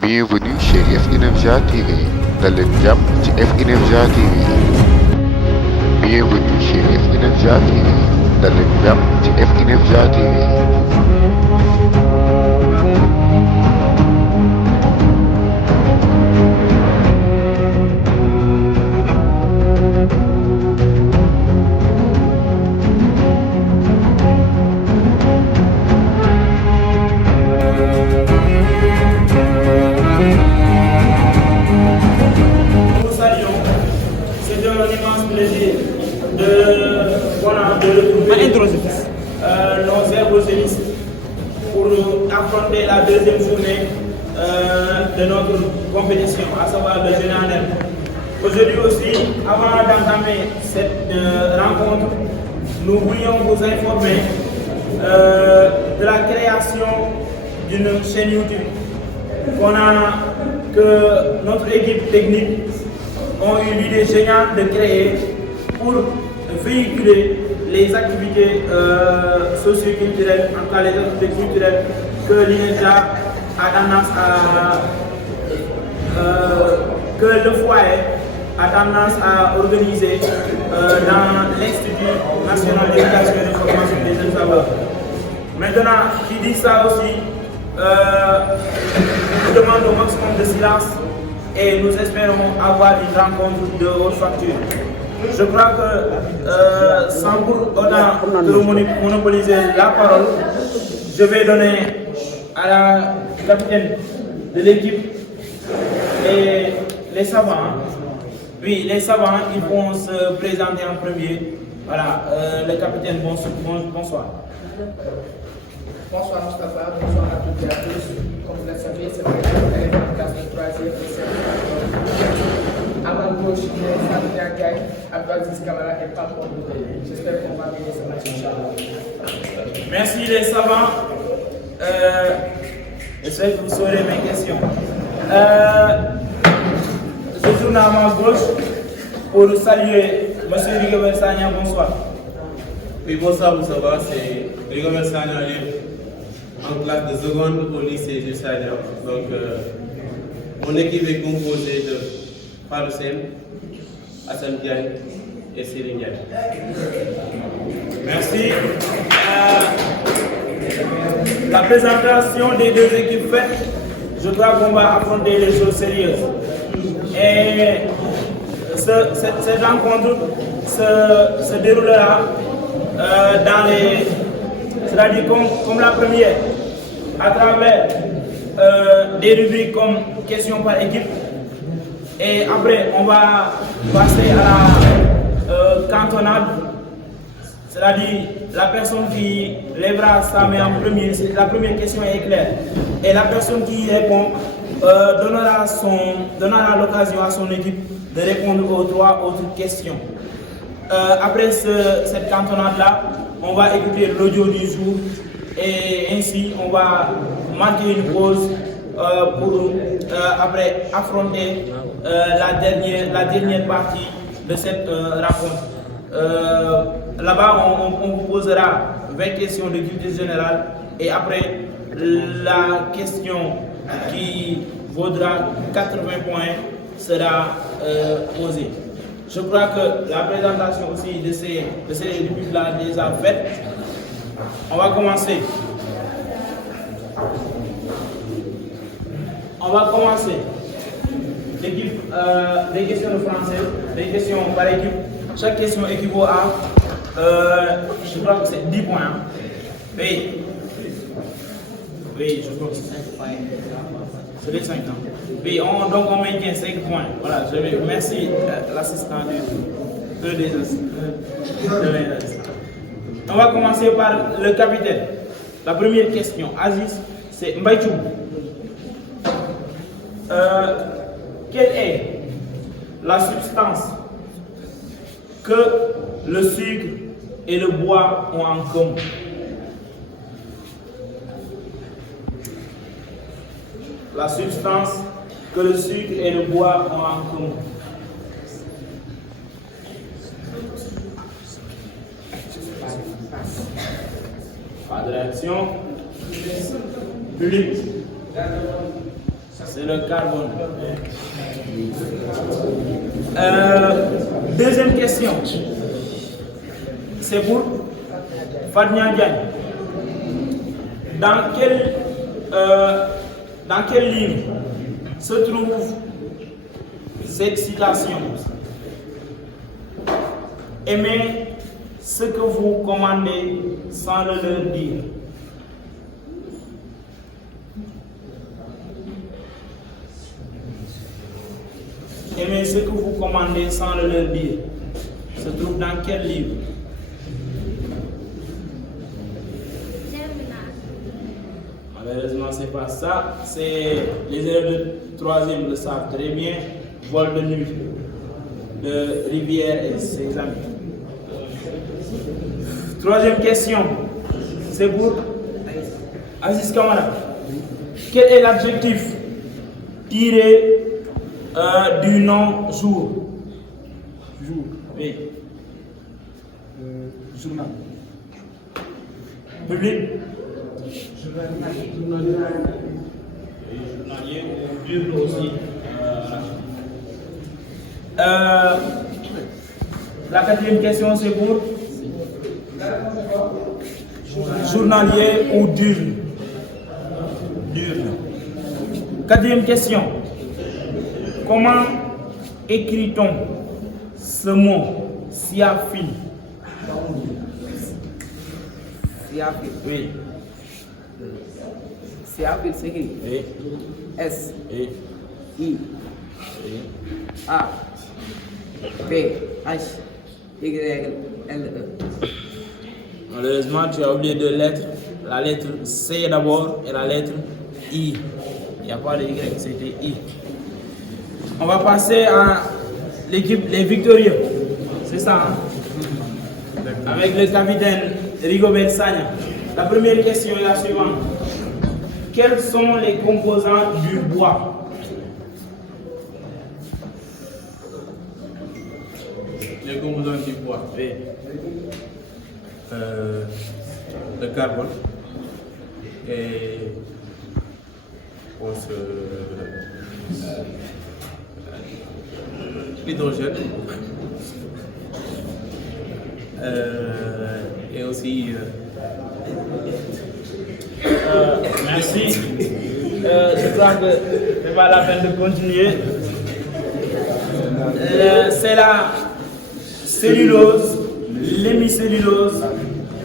Bienvenue chez F1FJA TV. dal leen jàmm ci F1FJA TV. Bienvenue chez F1FJA TV. dal leen jàmm ci F1FJA TV. Nos aérosolistes pour affronter la deuxième journée de notre compétition, à savoir le général. Aujourd'hui aussi, avant d'entamer cette rencontre, nous voulions vous informer de la création d'une chaîne YouTube que notre équipe technique a eu l'idée géniale de créer pour véhiculer les activités socio-culturelles, en tout cas les activités culturelles que l'INEFJA a tendance que le foyer a tendance à organiser dans l'Institut national d'éducation et de formation des jeunes saveurs. Maintenant, qui dit ça aussi, nous demande au maximum de silence et nous espérons avoir une rencontre de haute facture. Je crois que sans pour autant monopoliser la parole, je vais donner à la capitaine de l'équipe et les savants. Oui, les savants, ils vont se présenter en premier. Voilà, le capitaine, bonsoir. Bonsoir Moustapha, bonsoir à toutes et à tous. Comme vous le savez, c'est la classe de 3e et à ma gauche, il y a Fabien Gaye, Abdelaziz Kamara et Pape Ondoué. J'espère qu'on va gagner ce match, Inch'Allah. Merci les savants. J'espère que vous saurez mes questions. Je tourne à ma gauche pour saluer M. Rigobert Sagna. Bonsoir. Oui, bonsoir, Moustapha. C'est Rigobert Sagna en classe de seconde au lycée Jules Sagna. Donc, mon équipe est composée de Faroussen, Hassan Diagne et Céline Diagne. Merci. La présentation des deux équipes faite, je crois qu'on va affronter les choses sérieuses. Et cette rencontre se déroulera dans les... C'est-à-dire comme la première, à travers des rubriques comme questions par équipe. Et après, on va passer à la cantonade, c'est-à-dire la personne qui lèvera sa main en premier, la première question est claire. Et la personne qui répond donnera l'occasion à son équipe de répondre aux 3 autres questions. Après cette cantonade-là, on va écouter l'audio du jour et ainsi on va marquer une pause pour après affronter la dernière partie de cette rencontre. Là-bas, on vous posera 20 questions de culture générale et après la question qui vaudra 80 points sera posée. Je crois que la présentation aussi de ces rubriques-là est déjà faite. On va commencer. L'équipe, des questions de français, des questions par équipe. Chaque question équivaut à, je crois que c'est 10 points. Hein? Oui, je crois que c'est 5 points. C'est les 5 ans. Oui, donc on maintient 5 points. Voilà, merci l'assistant des assistants. On va commencer par le capitaine. La première question, Aziz, c'est Mbaïchou. Quelle est la substance que le sucre et le bois ont en commun? La substance que le sucre et le bois ont en commun. Pas de réaction. Public. C'est le carbone. Deuxième question. C'est pour Fadnia Diagne. Dans quelle ligne se trouve cette citation? Aimez ce que vous commandez sans le leur dire. Aimez ce que vous commandez sans le leur dire. Se trouve dans quel livre? Malheureusement, c'est pas ça. C'est les élèves de 3e le savent très bien. Vol de nuit de Rivière et ses amis. Troisième question. C'est pour Aziz Kamara. Quel est l'adjectif tiré du nom jour? Jour. Oui. Journal. Public. Journalier. Journalier ou dur aussi. La quatrième question, c'est pour journalier ou diurne. Quatrième question. Comment écrit-on ce mot siafil? Siafil. Oui. Siafil s'écrit Oui. S Oui. I Oui. A P H Y L E. Malheureusement, tu as oublié deux lettres. La lettre C d'abord et la lettre I. Il n'y a pas de Y, c'était I. On va passer à l'équipe, les victorieux. C'est ça, hein? Avec le capitaine Rigobert Sagna. La première question est la suivante. Quels sont les composants du bois? Les composants du bois. Oui. Le carbone et l'hydrogène et aussi merci. Je crois que c'est pas la peine de continuer. C'est la cellulose, l'hémicellulose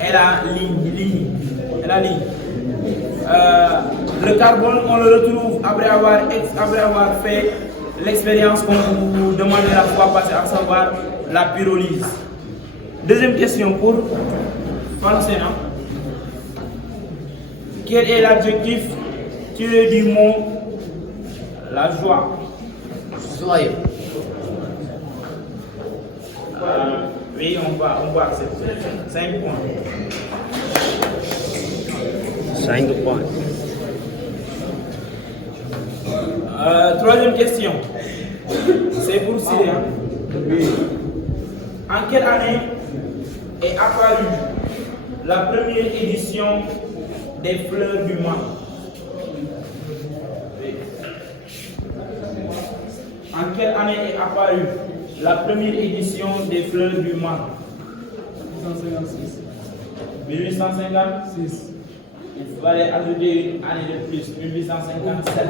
et la ligne. Le carbone, on le retrouve après avoir fait l'expérience qu'on vous demandait la fois passée, à savoir la pyrolyse. Deuxième question pour Français. Quel est l'adjectif tiré du mot la joie? Joyeux. Oui, on va accepter. 5 points. 5 points. Troisième question. C'est pour Syria. En quelle année est apparue la première édition des Fleurs du Mal? En quelle année est apparue la première édition des Fleurs du Mal? 1856. 1856. Il fallait ajouter une année de plus, 1857.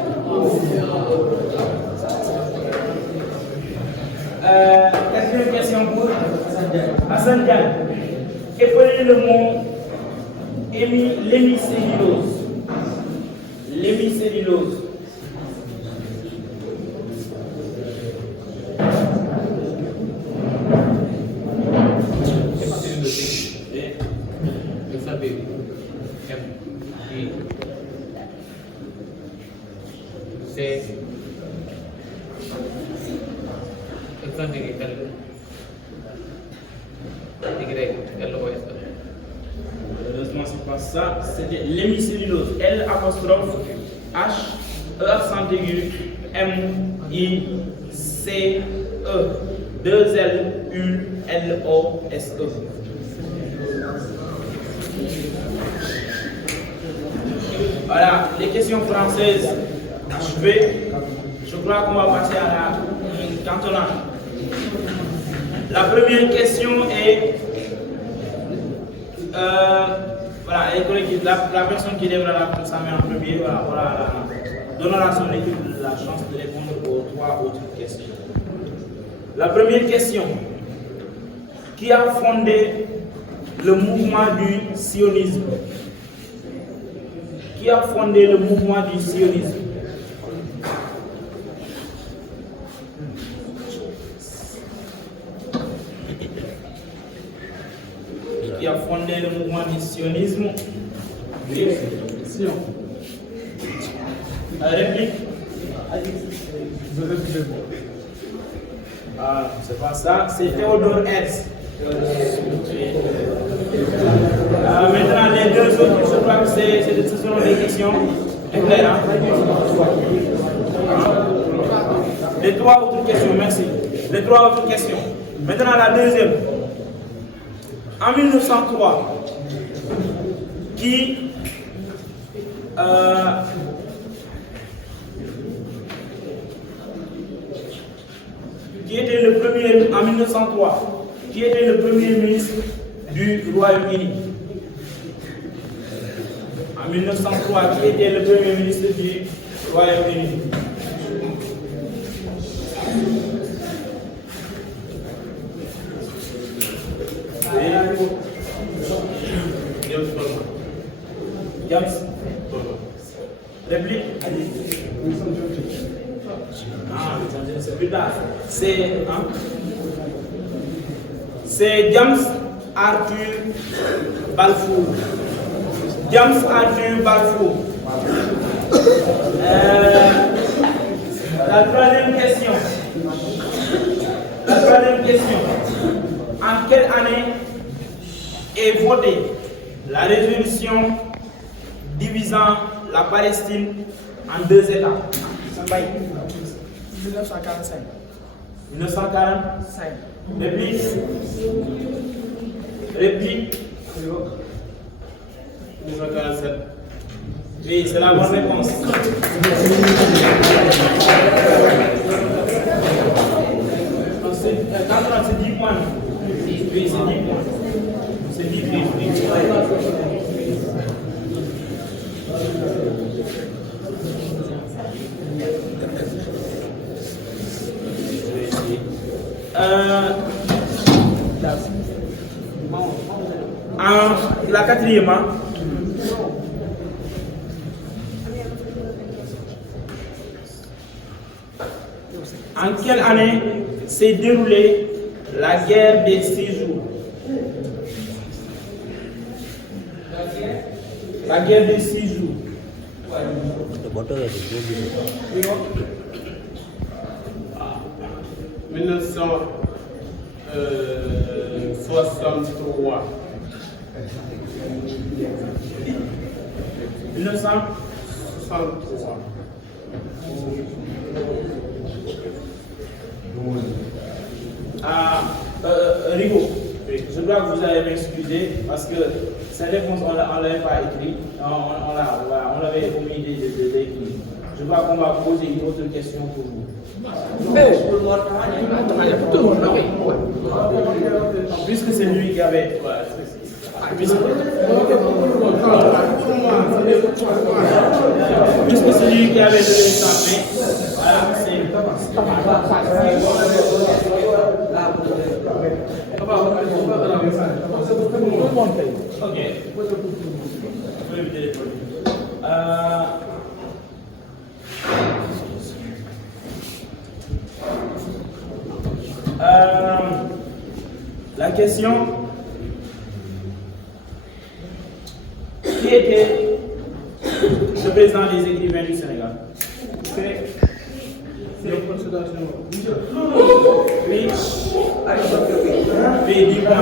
Quatrième question pour Hassan Diagne. Épelez le mot l'hémicellulose. L'hémicellulose. Heureusement, c'est pas ça. C'était l'hémicellulose. L apostrophe H E accent aigu M I C E 2 L U L O S E. Voilà, les questions françaises achevé. Je crois qu'on va passer à la cantonade. La première question est, voilà, la personne qui lèvera sa main en premier, voilà, donnera à son équipe la chance de répondre aux 3 autres questions. La première question, qui a fondé le mouvement du sionisme? Qui a fondé le mouvement du sionisme? Qui a fondé le mouvement du sionisme? Réplique? Ah, c'est pas ça, c'est Théodore Herzl. Maintenant, les 2 autres, je crois que ce sont des questions claires. Hein? Les 3 autres questions, merci. Les 3 autres questions. Maintenant, la deuxième. En 1903, qui était le premier, en 1903, qui était le premier ministre du Royaume-Uni? En 1903, qui était le premier ministre du Royaume-Uni? James. Réplique? Ah, c'est plus tard. C'est James Arthur Balfour. James Arthur Balfour. La troisième question. En quelle année est votée la résolution divisant la Palestine en 2 États? 1945. 1945. Réplique. 1947. Oui, c'est la bonne réponse. C'est 10 points. Oui, c'est 10 points. C'est 10 points. La quatrième, hein? En quelle année s'est déroulée la guerre des 6 jours? La guerre des 6 jours. 1963. 1963. Rigo, je dois vous m'excuser parce que cette réponse, on ne l'avait pas écrite, on l'avait omis d'écrire. Je crois qu'on va poser une autre question pour vous. Puisque c'est lui qui avait... Puisque c'est lui qui avait donné sa main, voilà, c'est... Ok. La question, qui était le président des écrivains du Sénégal? Oui. Oui, dis-moi.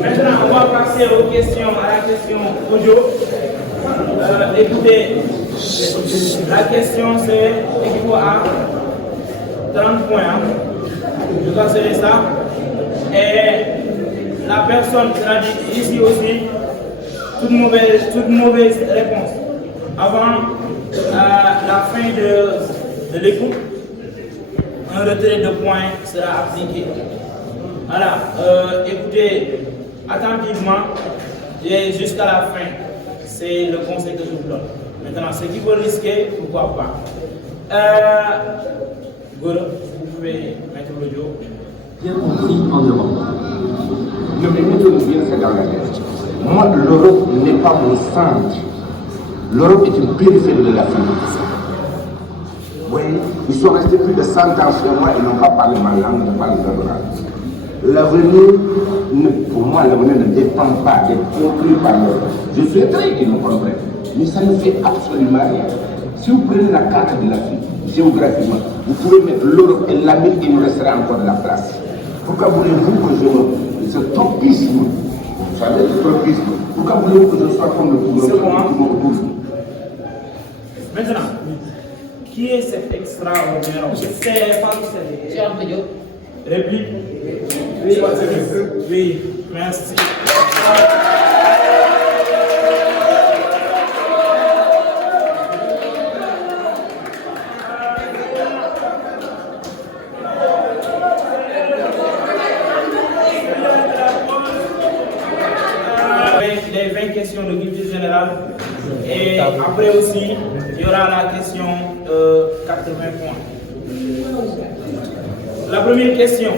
Maintenant, on va passer aux questions, à la question audio. Écoutez, la question c'est équivaut à 30 points. Hein. Je crois que c'est ça. Et la personne qui a dit ici aussi, toute mauvaise réponse. Avant la fin de l'écoute, un retrait de points sera appliqué. Voilà, écoutez attentivement et jusqu'à la fin. C'est le conseil que je vous donne. Maintenant, ce qui veut risquer, pourquoi pas. Goro, vous pouvez mettre l'audio. Bien compris en Europe. Ne me mettez bien ça dans la tête. Moi, l'Europe n'est pas mon centre. L'Europe est une périphérie de l'Afrique. Oui, ils sont restés plus de 100 ans chez moi et n'ont pas parlé ma langue, ne parlent leur langue. L'avenir, pour moi, l'avenir ne dépend pas d'être compris par l'Europe. Je souhaiterais qu'ils nous comprennent, mais ça ne fait absolument rien. Si vous prenez la carte de l'Afrique, géographiquement, vous pouvez mettre l'Europe et l'Amérique et il nous restera encore de la place. Pourquoi voulez-vous que ce tropisme, vous savez, le tropisme, pourquoi voulez-vous que je sois comme le gouvernement? Maintenant, qui est cet extraordinaire homme? C'est pas réplique? Oui, merci. Les 20 questions de culture générale et après aussi il y aura la question 80 points. La première question,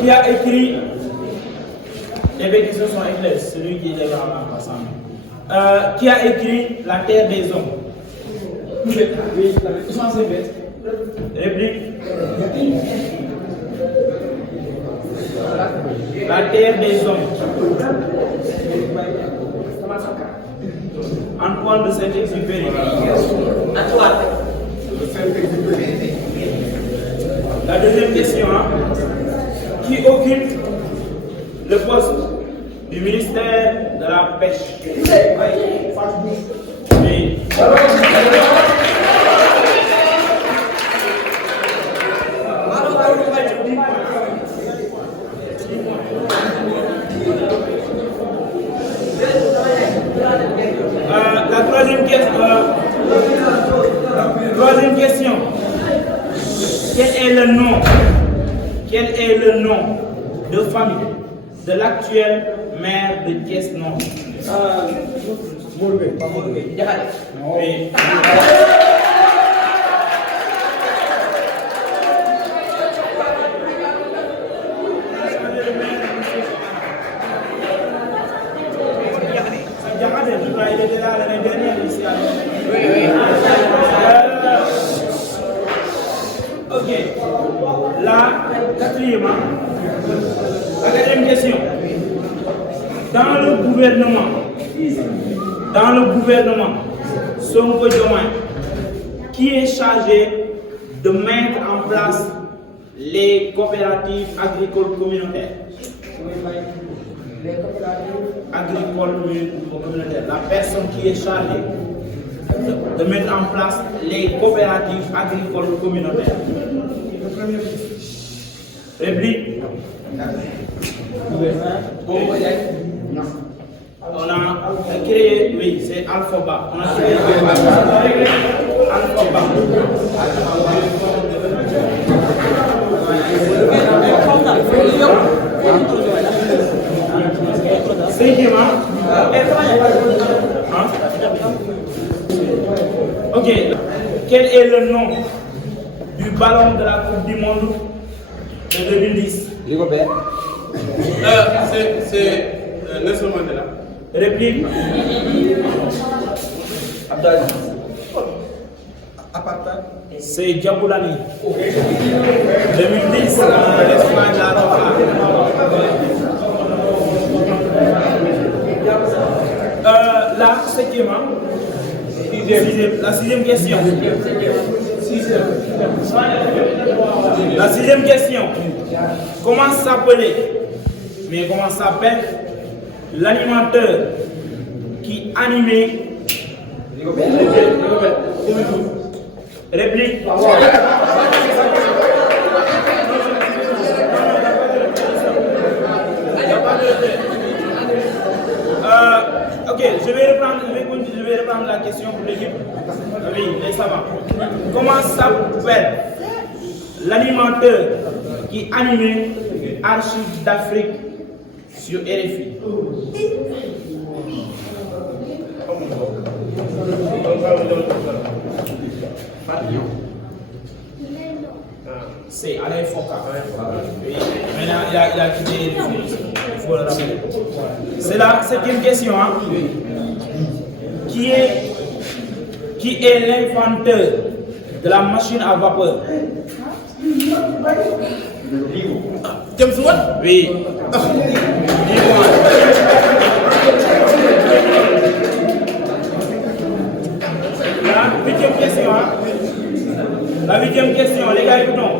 qui a écrit, les 20 questions sont écrites, celui qui est là en passant. Qui a écrit La Terre des Hommes? Réplique? La Terre des Hommes. Antoine de Saint-Exupéry. La deuxième question, qui occupe le poste du ministère de la Pêche? Oui. La troisième question. Quel est le nom de famille de l'actuel maire de Thiès-Nord? Oui. Ok. La quatrième question. Dans le gouvernement, Sonko Diomaye, qui est chargé de mettre en place les coopératives agricoles communautaires? La personne qui est chargée de mettre en place les coopératives agricoles communautaires. Réplique? On a créé, oui, c'est Alphabet. On a créé Alphabet. Ok. Quel est le nom du ballon de la Coupe du Monde de 2010? Rigobert. C'est Nelson Mandela. Réplique? Abdelaziz. Apartheid. C'est Djaboulani. 2010, l'Espagne l'a remporté. La sixième question. La sixième question. Comment s'appelle l'animateur qui animait Réplique? pouvez reprendre la question pour l'équipe? Oui, mais ça va. Comment s'appelle l'animateur qui animait Archives d'Afrique sur RFI? C'est Alain Foka. Oui. Maintenant, il a quitté RFI. Il faut le rappeler. C'est la 7e question. Hein? Qui est l'inventeur de la machine à vapeur? James Watt? Oui. La 8e question. Hein? La 8e question, les gars, écoutons.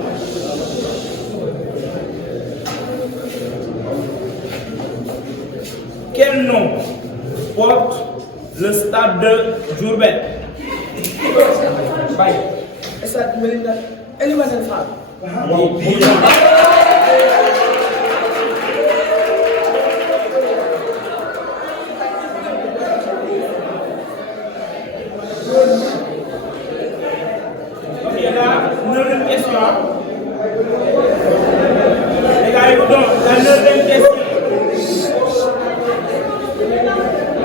Quel nom porte le stade de Diourbel? Bye. Stade Melinda. Anyone else? Ok, la 9e question. Les gars, écoutons, la 9e question.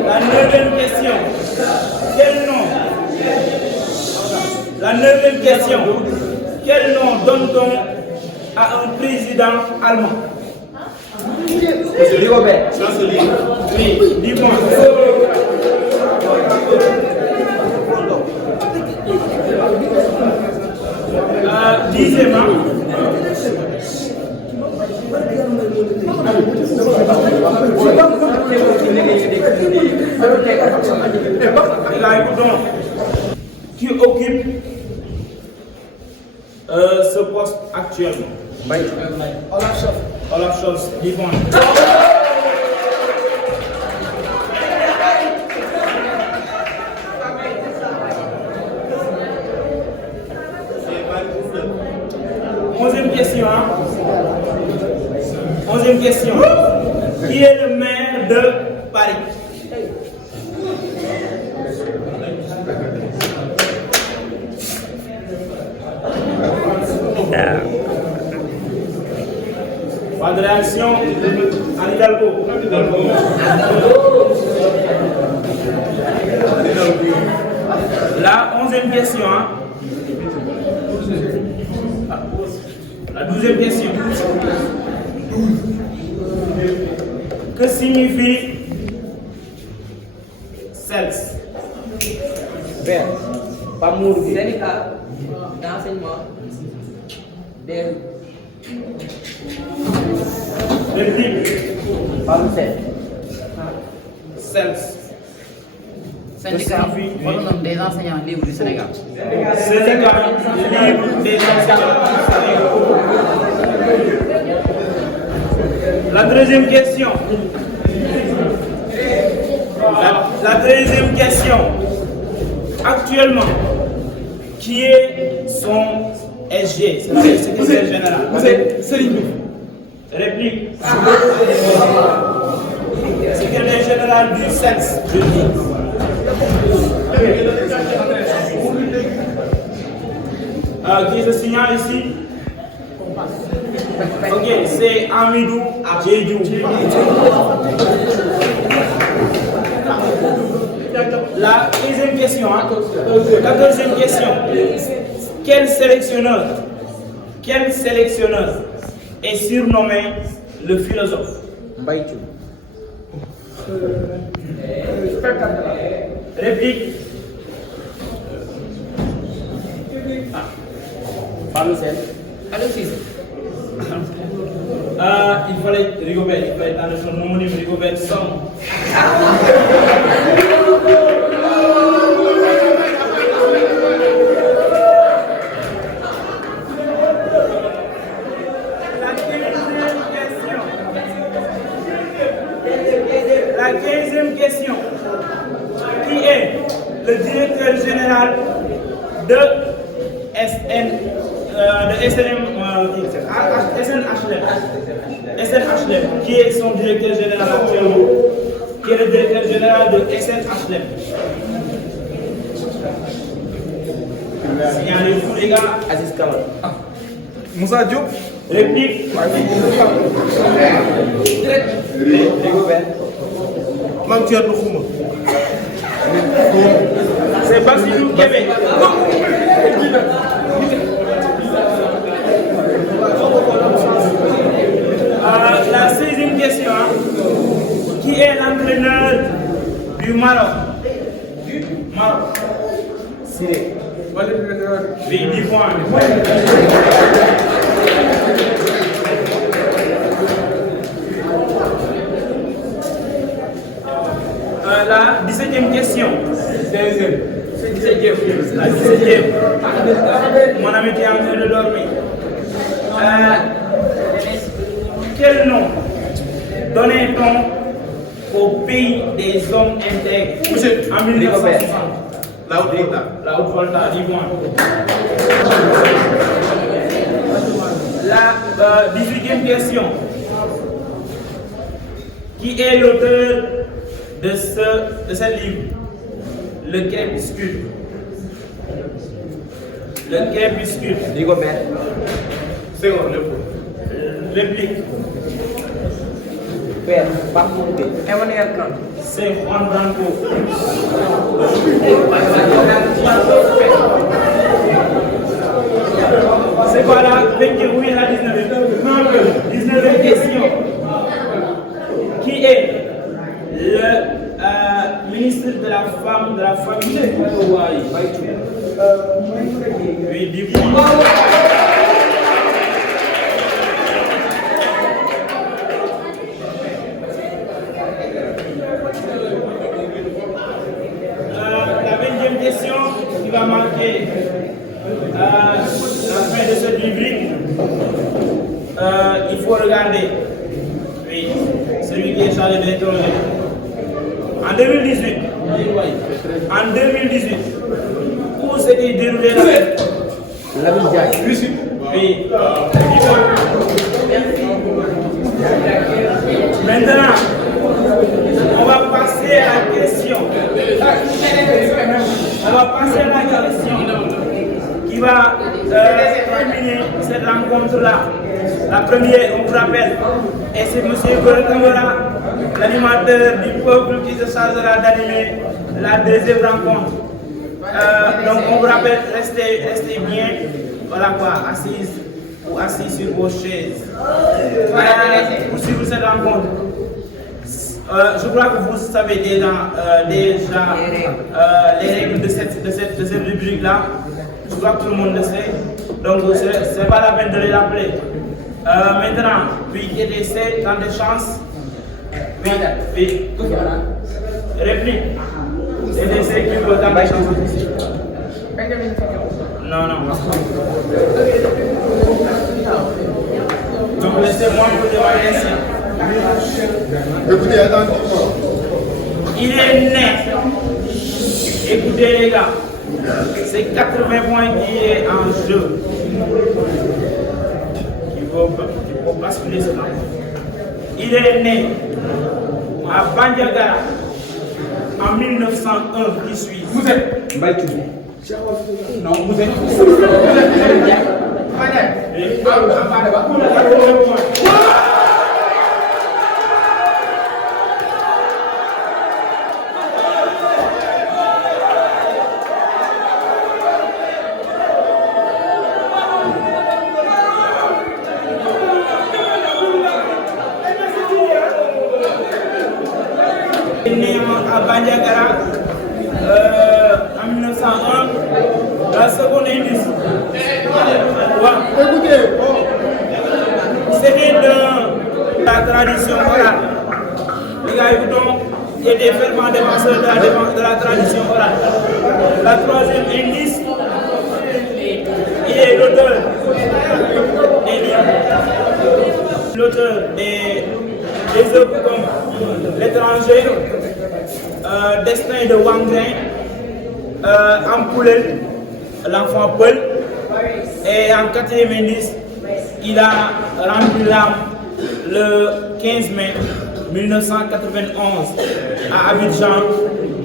La 9e question. Quel nom? La 9e question. Quel nom donne-t-on à un président allemand? Monsieur Rigobert. Chancelier. Oui, dis-moi. Dixièmement. Qui occupe ce poste actuellement? Olaf Scholz, dis-moi. Onzième question. Hein? 11e question. Qui est le maire de Paris? Pas de réaction. Anne Hidalgo. La 11e question. Hein? La 12e question. Que signifie CELS? Vert. Pas mourir. Syndicat d'enseignement des Réplique. Pas le fait. CELS. syndicats autonome des enseignants libres du Sénégal. Syndicat libre des enseignants du Sénégal. La deuxième question. La deuxième question. Actuellement, qui est son SG, c'est-à-dire secrétaire général? Vous êtes Serigne. Réplique. Secrétaire général du CELS, je dis. Qui se signale ici? Ok, c'est Amidou Djedjou. La deuxième question. Hein? La deuxième question. Quel sélectionneur est surnommé le philosophe? Mbaïtou. Réplique. Palusel. Allô, Cissé. Il fallait Rigobert, il fallait dans son homonyme Rigobert Song. La 15e question. Qui est le directeur général de SNHLM, qui est son directeur général actuellement, qui est le directeur général de SNHLM? Signalez tous les gars. Aziz Kamara. Moussa Diop. Réplique. C'est Basilou Kébé. La 16e question. Qui est l'entraîneur du Maroc? Maroc. Siré. Oui, 10 points. La 17e question. C'est 17e. La 17e. Mon ami est en train de dormir. Quel nom donnait-on au pays des hommes intègres en 1960? La Haute-Volta. La Haute-Volta, 10 points. La 18e question. Qui est l'auteur de ce livre? Le Crépuscule. Le Crépuscule. Rigobert. Second, réplique. Père, parcours. Emmanuel Kant. C'est Juan Branco. C'est quoi la 20e ou la 19e? 19e question. Qui est le ministre de la femme, de la famille? Oui, 10 points. Question qui va marquer la fin de cette rubrique. Il faut regarder, oui, celui qui est chargé de l'interroger. En 2018, où s'était déroulé la fête? Oui. Maintenant, on va passer à la question. On va passer à la question qui va terminer cette rencontre-là. La première, on vous rappelle, et c'est M. Gol Kamara, l'animateur du peuple, qui se chargera d'animer la deuxième rencontre. Donc on vous rappelle, restez bien, voilà quoi, assises ou assis sur vos chaises. Pour suivre cette rencontre. Je crois que vous savez déjà les règles de cette rubrique-là. Je crois que tout le monde le sait. Donc, ce n'est pas la peine de les rappeler. Maintenant, puis GTC, dans des chances. Oui. Réplique. GTC qui veut dans des chances. Non. Donc, laissez-moi vous demander ainsi. Écoutez, attendez. Il est né. Écoutez les gars, c'est 80 points qui est en jeu. Il faut basculer cela. Il est né à Bandiagara en 1901 qui suit. Vous êtes Non, vous êtes né à Bandiagara en 1901, la seconde indice. Écoutez, c'était de la tradition orale. Les gars, écoutons, il y a des fervents défenseurs de la tradition orale. La troisième indice, il est l'auteur des œuvres comme L'étranger, Destin de Wangrin, Ampoulel, L'enfant Paul. Et en quatrième indice, il a rendu l'âme le 15 mai 1991 à Abidjan.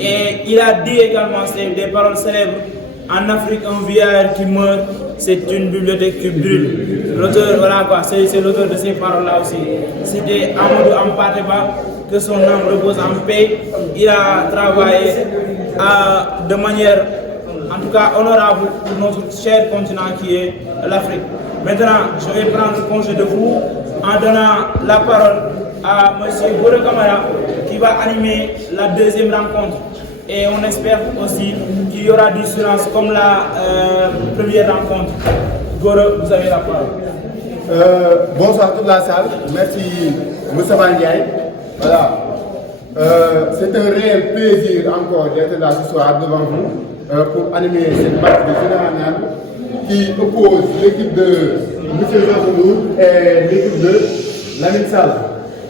Et il a dit également des paroles célèbres En Afrique, un vieillard qui meurt, c'est une bibliothèque qui brûle. L'auteur, voilà quoi, c'est l'auteur de ces paroles-là aussi. C'était Amadou Hampâté-Bâ, que son âme repose en paix. Il a travaillé de manière, en tout cas, honorable pour notre cher continent qui est l'Afrique. Maintenant, je vais prendre congé de vous en donnant la parole à M. Gora Camara qui va animer la deuxième rencontre. Et on espère aussi qu'il y aura du silence comme la première rencontre. Gora, vous avez la parole. Bonsoir toute la salle. Merci Moussa Ndiaye. Voilà. C'est un réel plaisir encore d'être là ce soir devant vous pour animer cette match de Général qui oppose l'équipe de M. Jean et l'équipe de Lamine Sall.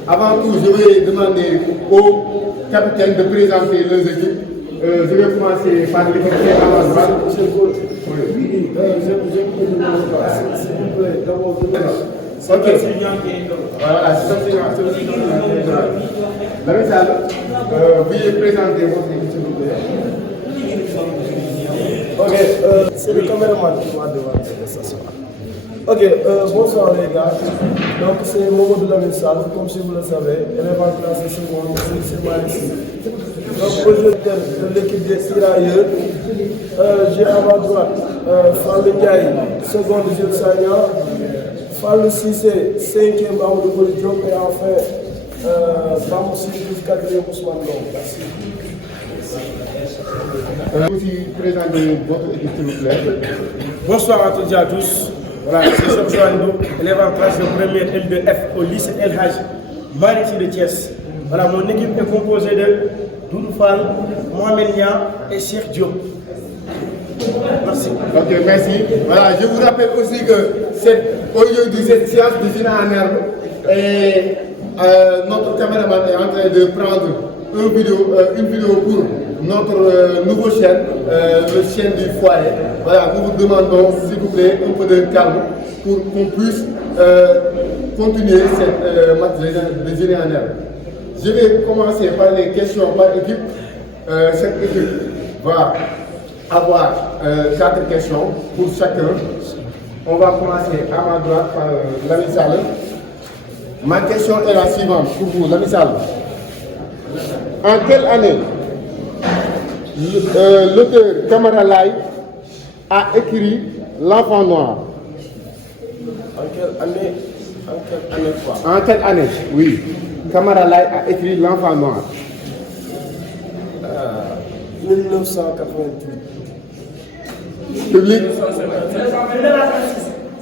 Avant tout, je vais demander au capitaine de présenter leurs équipes. Je vais commencer par l'équipe qui est à ma droite. Voilà, c'est Lamine Sall, veuillez présenter votre équipe s'il vous plaît. Ok, c'est le caméraman qui m'a demandé de s'asseoir. Ok, bonsoir les gars. Donc c'est Mamadou Lamine Sall, comme si vous le savez, élève en classe de seconde, c'est ici. Donc aujourd'hui de l'équipe des tirailleurs, j'ai à ma droite Fallou Ndiaye, seconde Jules Sagna, Fallou Cissé, 5e Amadou Diop et enfin Bamou Sidou, 4e Ousmane Long. Merci. Aussi présenter votre équipe s'il vous plaît. Bonsoir à toutes et à tous. Voilà, c'est Joshua Ndo, élève en classe de première L2F au lycée El Hadj Malick de Thiès. Voilà, mon équipe est composée de Doudou Fall, Mohamed Nia et Cheikh Diop. Merci. Ok, merci. Voilà, je vous rappelle aussi que aujourd'hui cette séance de Général en herbe et notre caméraman est en train de prendre une vidéo pour notre nouveau chaîne, le chaîne du foyer. Voilà, nous vous demandons s'il vous plaît un peu de calme pour qu'on puisse continuer cette match de Général en herbe. Je vais commencer par les questions par équipe. Cette équipe va avoir 4 questions pour chacun. On va commencer à ma droite par Lamine Sall. Ma question est la suivante pour vous, Lamine Sall. En quelle année l'auteur Camara Laye a écrit L'Enfant Noir? En quelle année quoi? En quelle année, oui. Camara Laye a écrit L'Enfant Noir. 1988. Public.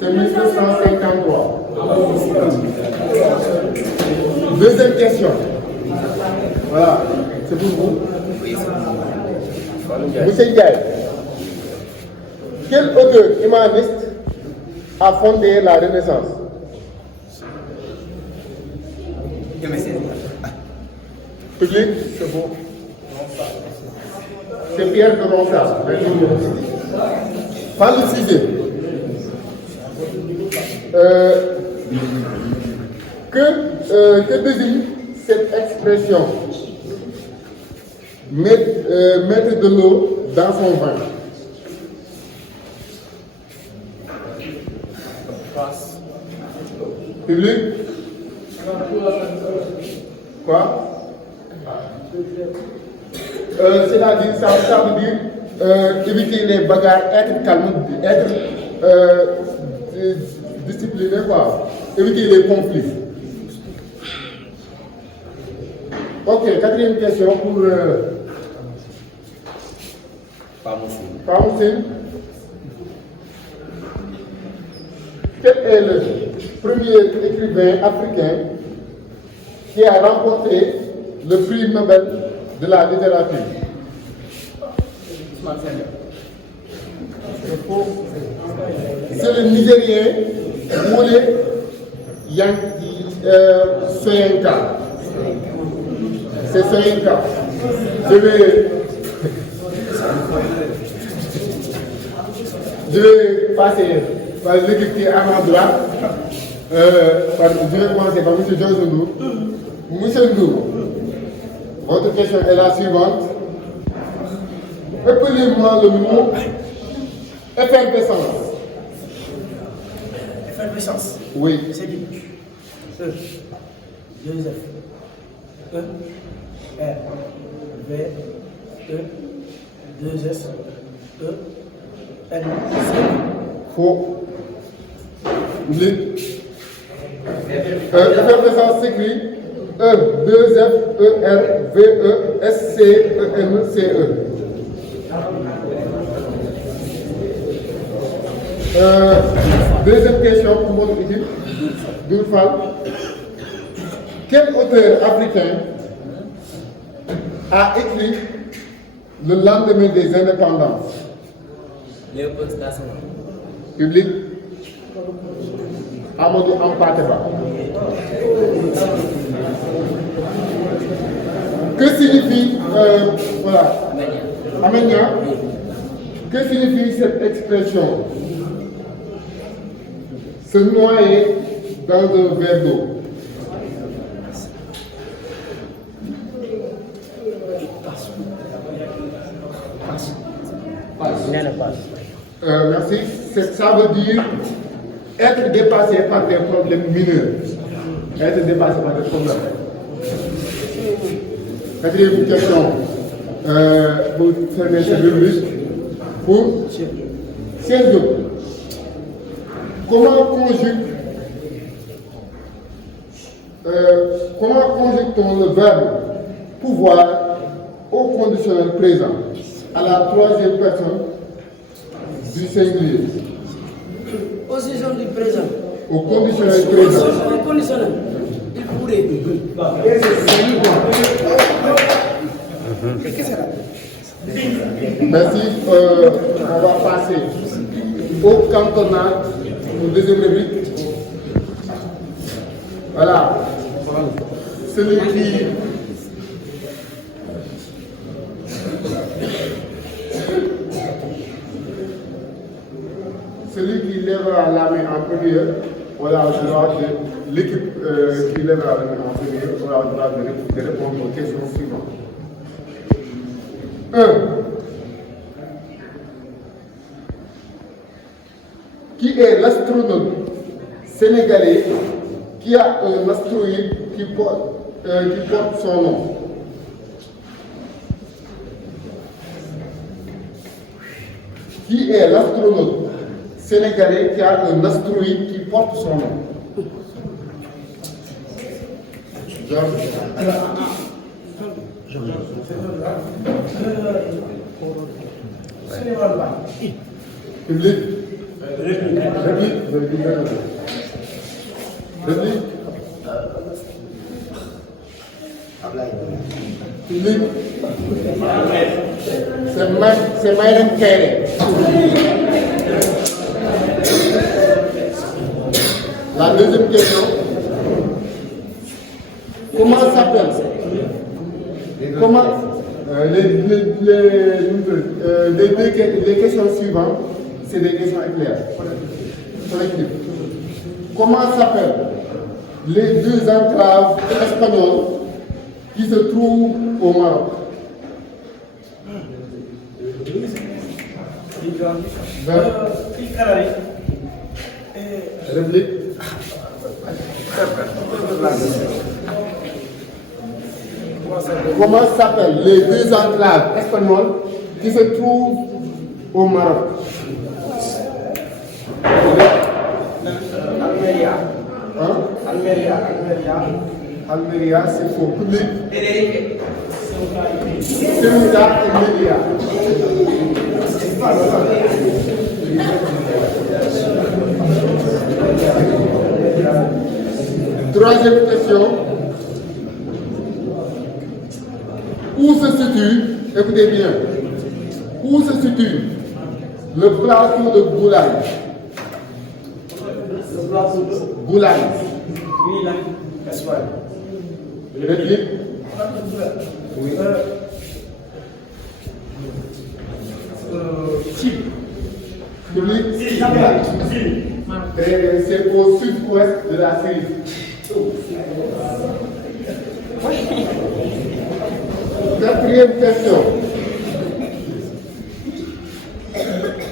C'est 1953. Deuxième question. Voilà, c'est pour vous. Monsieur Ndiaye, quel auteur humaniste a fondé la Renaissance? Public, c'est bon. C'est Pierre de Ronsard. Fallou Cissé. Que désigne cette expression? Mettre de l'eau dans son vin. Public? Quoi? C'est-à-dire, ça veut dire éviter les bagarres, être calme, être discipliné, quoi. Éviter les conflits. Ok, 4e question pour Famoussine. Quel est le premier écrivain africain qui a remporté le prix Nobel de la littérature? C'est le Nigérien Wole Soyinka. C'est Soyinka. Je vais passer par l'équipe qui est à ma droite. Je vais commencer par M. Georges Ndour. Monsieur Ndour, votre question est la suivante. Appelez-moi le nom Effervescence. Effervescence. Oui. C'est dit. E. 2 F. E. R. V. E. 2 S. E. N. C. Faux. Effervescence s'écrit E, 2 F, E, R, V, E, S, C, E, N, C, E. Deuxième question pour mon équipe. Doulfal. Quel auteur africain a écrit le lendemain des indépendances? Léopold Sédar Senghor. Public. Amadou Hampâté-Bâ. Que signifie, voilà, Aménia, que signifie cette expression? Se noyer dans un verre d'eau. Merci. Ça veut dire être dépassé par des problèmes mineurs. Être dépassé par des problèmes. Quatrième question. Pour fermer cette rubrique. Pour Sergio. Comment conjugue-t-on le verbe pouvoir au conditionnel présent à la troisième personne du singulier? Au sujet du présent. Au conditionnel présent. Au conditionnel. Il pourrait. Merci. On va passer au cantonal pour deuxième rubrique. Voilà. Celui qui lèvera la main en premier, voilà, le droit de l'équipe qui lèvera la main en premier, aura le droit de répondre aux questions suivantes. 1. Qui est l'astronaute sénégalais qui a un astéroïde qui porte son nom? Qui est l'astronaute sénégalais qui a un astéroïde qui porte son nom? Public. C'est Mayden Kéré. La deuxième question. Comment s'appelle? Les questions suivantes, c'est des questions éclairs. Comment s'appellent les deux enclaves espagnoles qui se trouvent au Maroc? Réplique. Comment s'appellent les deux enclaves espagnoles qui se trouvent au Maroc? Almeria, c'est faux. Public. Ceuta et Melilla. Troisième question. Où se situe, écoutez bien, où se situe le plateau de Boulaye? Le plateau de Boulaye. Oui, là, Espagne. Réplique. Oui. Chine. Public. C'est au sud-ouest de la Syrie. Quatrième question.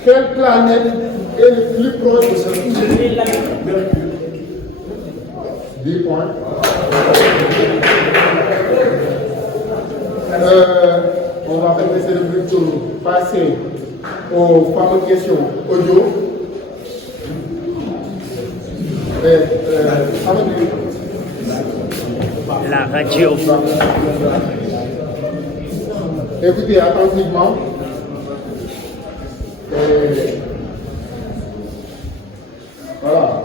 Quel planète est le plus proche de Soleil? Mercure. 10 points. On va permettre de plutôt passer aux fameuses questions audio. La radio. Écoutez attentivement. Voilà.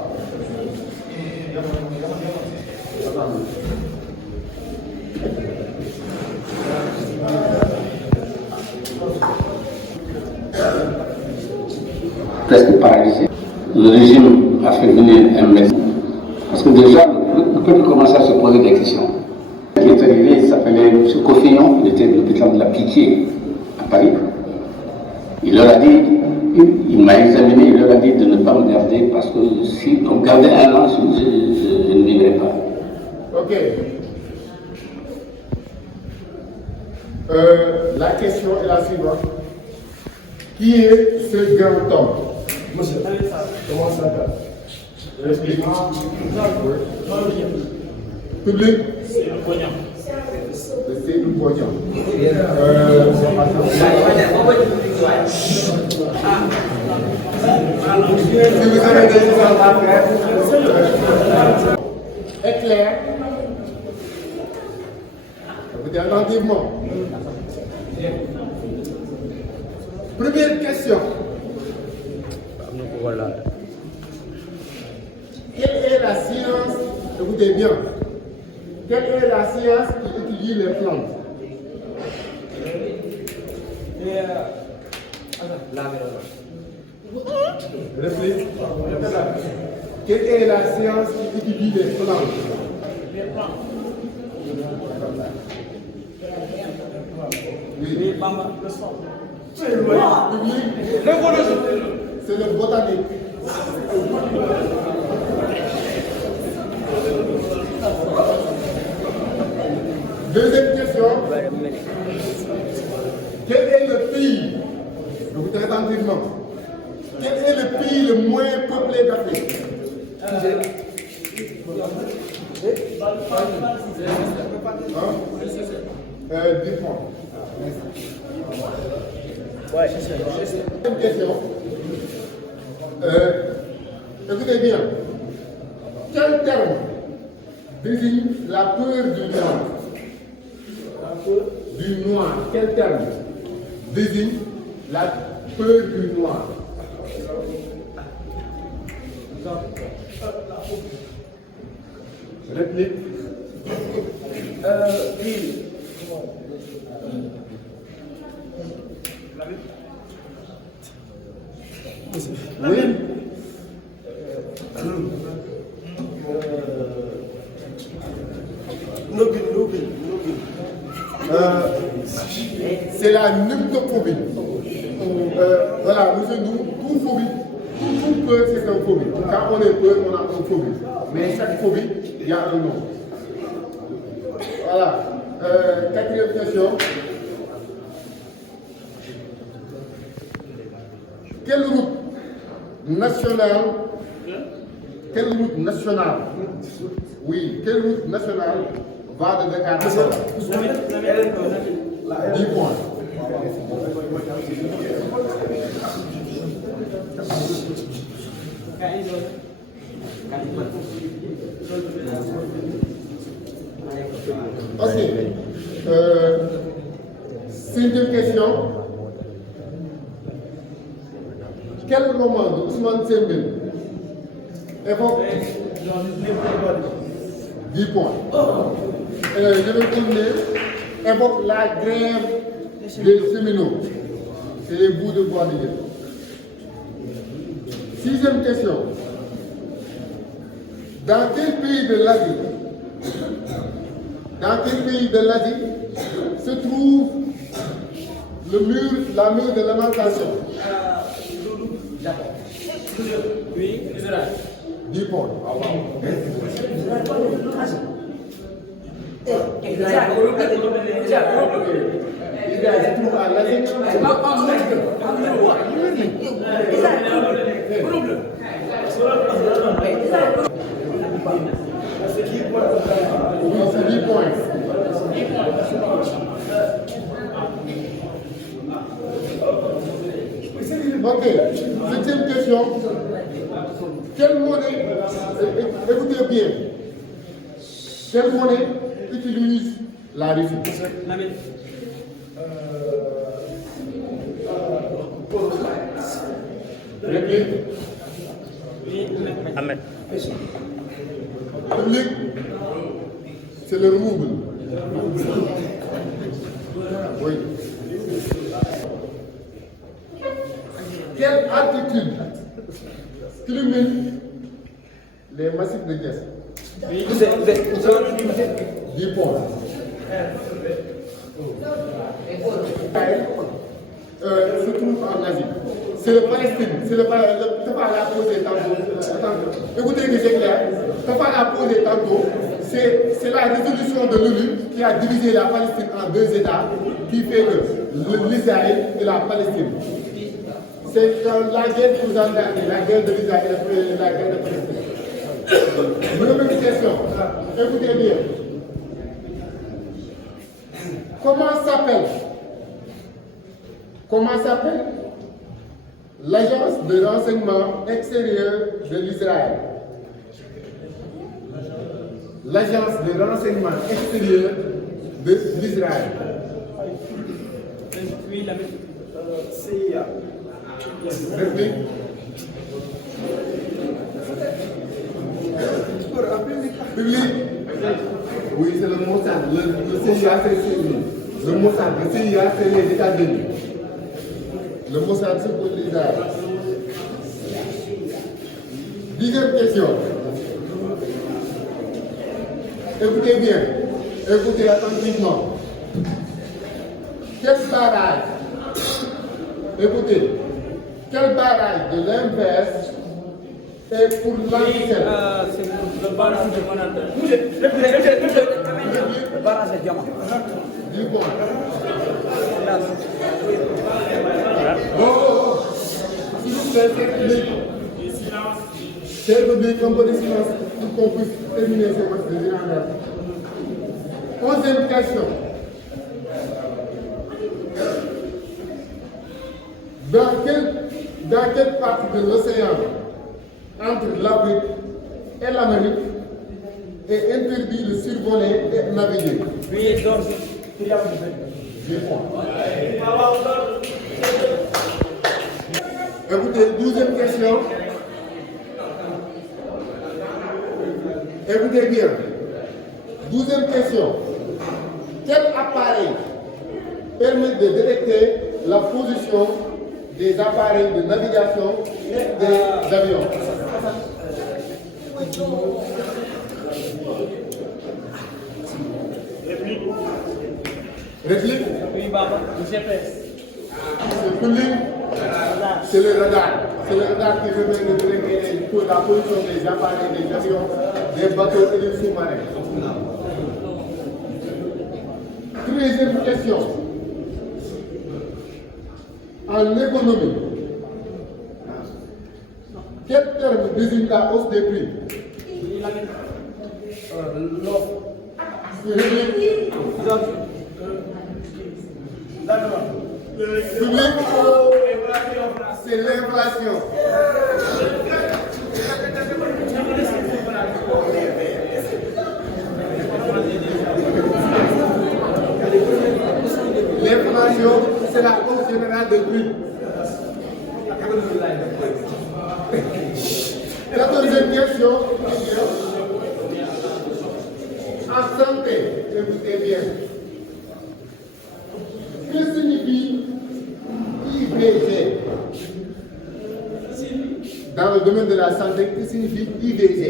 Presque paralysé. Le régime a fait venir un médecin. Parce que déjà, le peuple commençait à se poser des questions. Ce qui est arrivé, il s'appelait M. Coffillon, il était l'hôpital de la Pitié à Paris. Il leur a dit, il m'a examiné, il leur a dit de ne pas me garder parce que si on gardait un an, je ne vivrais pas. Ok. La question est la suivante. Qui est ce grand homme? Monsieur, comment ça va? Explique. Public. C'est le pognon. C'est le pognon. Si vous avez des choses à faire, éclair. Écoutez attentivement. Première question. Voilà. Quelle est la science, écoutez bien, quelle est la science qui étudie les plantes? Réfléchis. Quelle est la science qui étudie les plantes? Oui. C'est le botanique. Deuxième question. Quel est le pays, écoutez attentivement, quel est le pays le moins peuplé d'Afrique? 10 points. Ouais, c'est ça. Deuxième question. Écoutez bien. Quel terme désigne la peur du noir? La peur du noir. Quel terme désigne la peur du noir? Réplique. Oui. C'est la pneumophobie. Voilà, nous, toute phobie, toute peur, c'est un phobie. Quand on est peur, on a une phobie. Mais chaque phobie, il y a un nom. Voilà. Quatrième question. Quelle route nationale, oui, quelle route nationale va de Dakar à Dakar? 10 points. Ok. Cinquième question. Quel roman de Ousmane Sembène évoque 10 points. Je vais terminer. Évoque la grève des cheminots. C'est les bouts de bois d'hier. Sixième question. Dans quel pays de l'Asie se trouve la mur de lamentation? Oui, Israël. 10 points. C'est 10 points. Ok, septième question. Quelle monnaie, écoutez bien, quelle monnaie utilise la Russie? Réplique. Ahmed. Public, c'est le rouble. Oui. Quelle altitude culmine les massifs de Guess? 10 points. Se trouve en Asie. C'est le Palestine. C'est le Palestine. Tafa l'a posé tantôt. Écoutez que c'est clair. Tafa l'a posé tantôt. C'est la résolution de l'ONU qui a divisé la Palestine en deux États, qui fait que l'Israël et la Palestine. C'est quand la guerre que vous entendez, la guerre de l'Israël et la guerre de Palestine. Première question. Écoutez bien. Comment s'appelle l'agence de renseignement extérieur de l'Israël? L'agence de renseignement extérieur de l'Israël. CIA. Réplique. Public. Oui, c'est le Mossad. Le CIA, c'est le Mossad. Le CIA, c'est les États-Unis. Le Mossad, c'est pour l'Israël. Dixième question. Écoutez bien. Écoutez attentivement. Quel barrage, écoutez, quel barrage de l'inverse est pour l'Anticel? C'est le barrage de Manhattan. Le barrage de Diamant. 10 points. S'il vous plaît, c'est public, un peu de silence pour qu'on puisse terminer ce match de Zélandais. 11e question. Dans quelle partie de l'océan entre l'Afrique et l'Amérique est interdit de survoler et naviguer? Oui, donc, écoutez, 12e question. Écoutez bien. 12e question. Quel appareil permet de détecter la position des appareils de navigation des avions? Réplique. Oui, Baba, le GPS. C'est public. C'est le radar. C'est le radar qui permet de détecter la position des appareils des avions, des bateaux et des sous-marins. 13e question. En économie, quel terme désigne la hausse des prix? L'offre. Public, c'est l'inflation. L'inflation, c'est la hausse générale des prix. 14e question. En santé, écoutez bien. Que signifie IVG? Dans le domaine de la santé, que signifie IVG?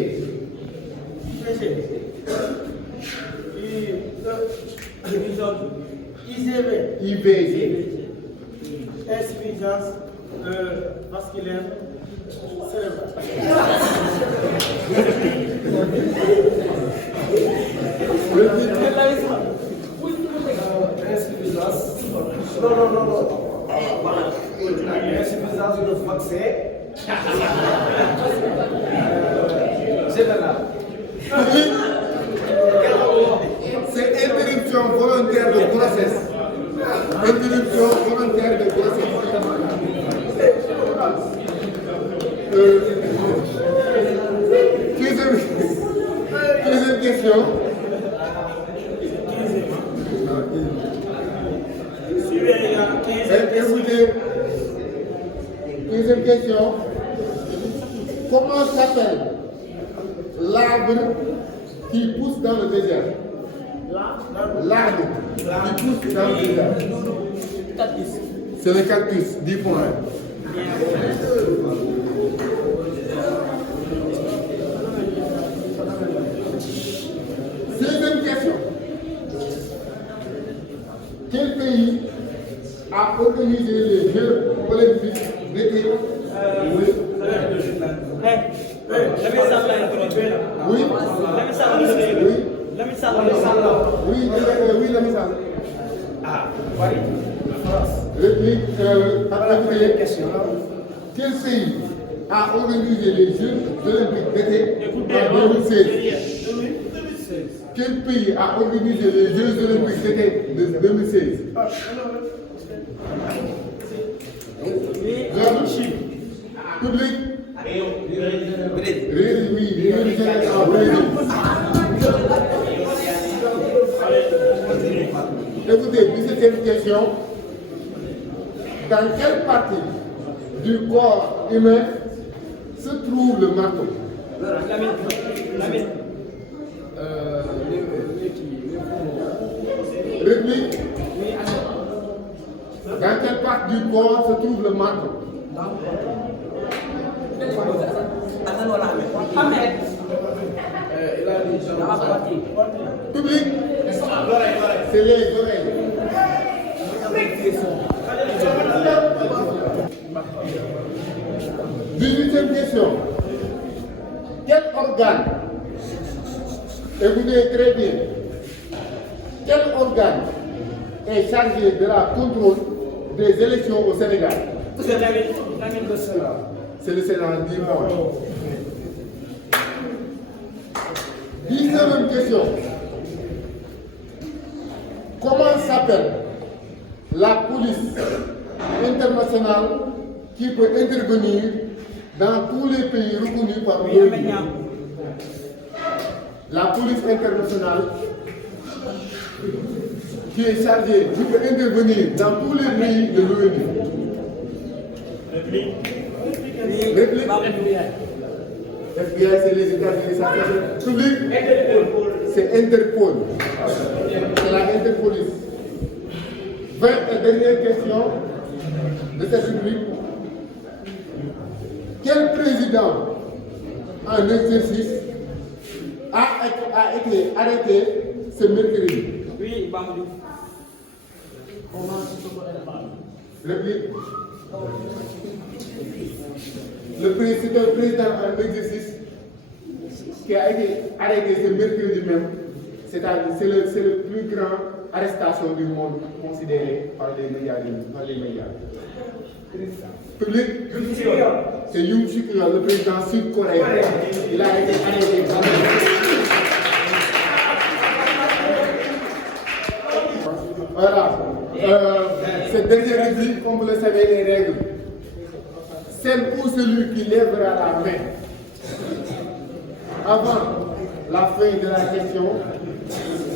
IVG. Insuffisance vasculaire cérébrale. Le Non. Voilà. L'insuffisance de vaccin. Général. C'est interruption volontaire de grossesse. Interruption volontaire de grossesse. Deuxième question. Écoutez, deuxième question. Comment s'appelle l'arbre qui pousse dans le désert? L'arbre qui pousse dans le désert. C'est le cactus, 10 points. Deuxième question. Quel pays a organisé les Jeux olympiques d'été? Oui. Oui. Oui, la message. Ah, Paris. Réplique, quel pays a organisé les Jeux olympiques d'été en 2016? Quel pays a organisé les Jeux olympiques d'été de 2016? Public? Écoutez, 17e question. Dans quelle partie du corps humain se trouve le marteau? Réplique. Dans quelle partie du corps se trouve le marteau? Public. C'est les oreilles. 18e question. Quel organe, écoutez très bien, quel organe est chargé de la contrôle des élections au Sénégal? C'est le Sénat. C'est le Sénat, 10 points. 19e question. Comment s'appelle la police internationale qui peut intervenir dans tous les pays reconnus par l'ONU? La police internationale qui est chargée, qui peut intervenir dans tous les pays de l'ONU. Réplique. FBI, c'est les États-Unis, ça fait public. C'est Interpol. C'est la Interpolice. 20 et dernière question de cette rubrique. Quel président en exercice a été arrêté ce mercredi? Oui, Bambou. Réplique. Le président en exercice qui a été arrêté ce mercredi même, c'est-à-dire c'est le plus grand arrestation du monde considéré par les médias. Public, c'est Yoon Suk-yeol, le président sud-coréen. Il a été arrêté. Voilà. Cette dernière rubrique, comme vous le savez, les règles. Celle ou celui qui lèvera la main avant la fin de la question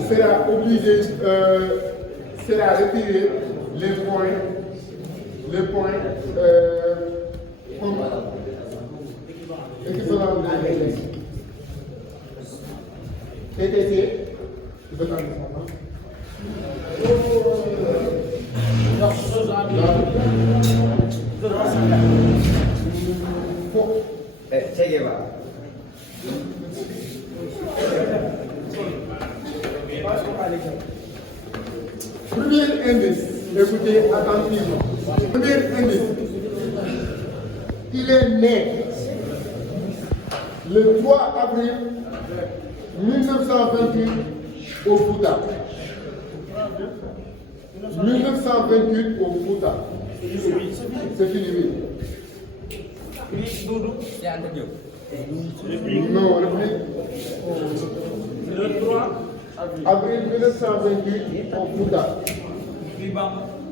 sera obligé, sera retiré les points équivalents de TTC. Premier indice, écoutez attentivement. Premier indice, il est né le 3 avril 1928 au Fouta. 1928 au Fouta. C'est fini, oui. Non, réplique. Le 3 Avril 1928 au Fouta.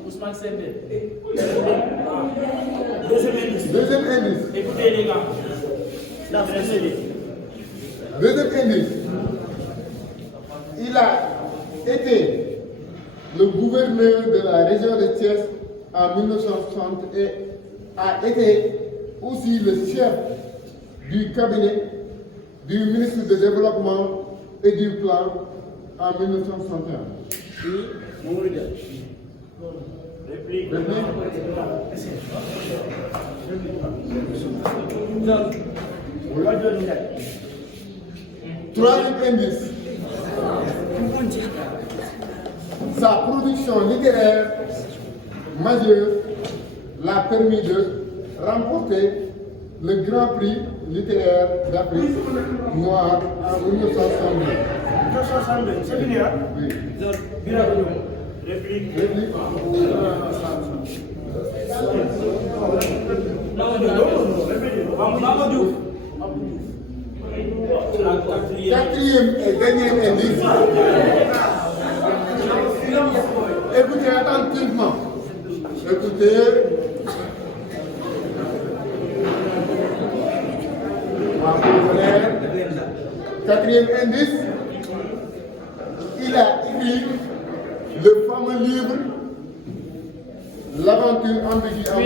Ousmane Sembé. Deuxième indice. Écoutez les gars. Deuxième indice. Il a été le gouverneur de la région de Thiès en 1960 et a été aussi le chef du cabinet du ministre du Développement et du Plan en 1961. Réplique. Troisième indice. Sa production littéraire majeure l'a permis de remporter le Grand Prix littéraire d'Afrique noire en 1962. 1962, c'est fini, hein? Oui. Réplique. Réplique. Quatrième et dernier indice. Écoutez attentivement. Écoutez. Quatrième indice. Il a écrit le fameux livre L'aventure ambiguë en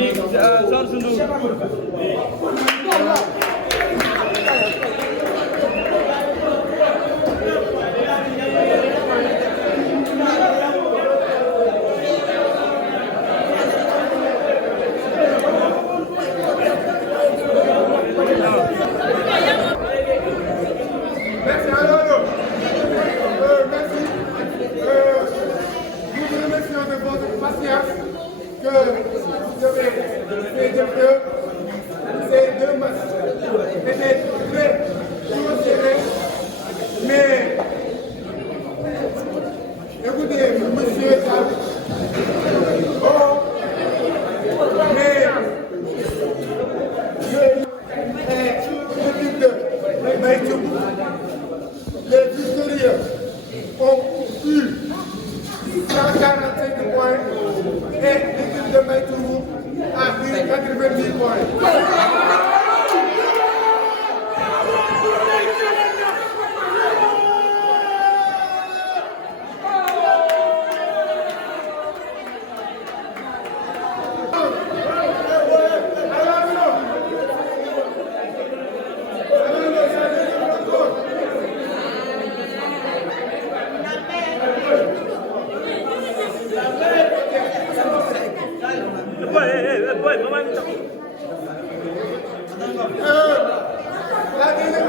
les victorieux ont eu 145 points et l'équipe de Maïtourou a eu 90 points. La deuxième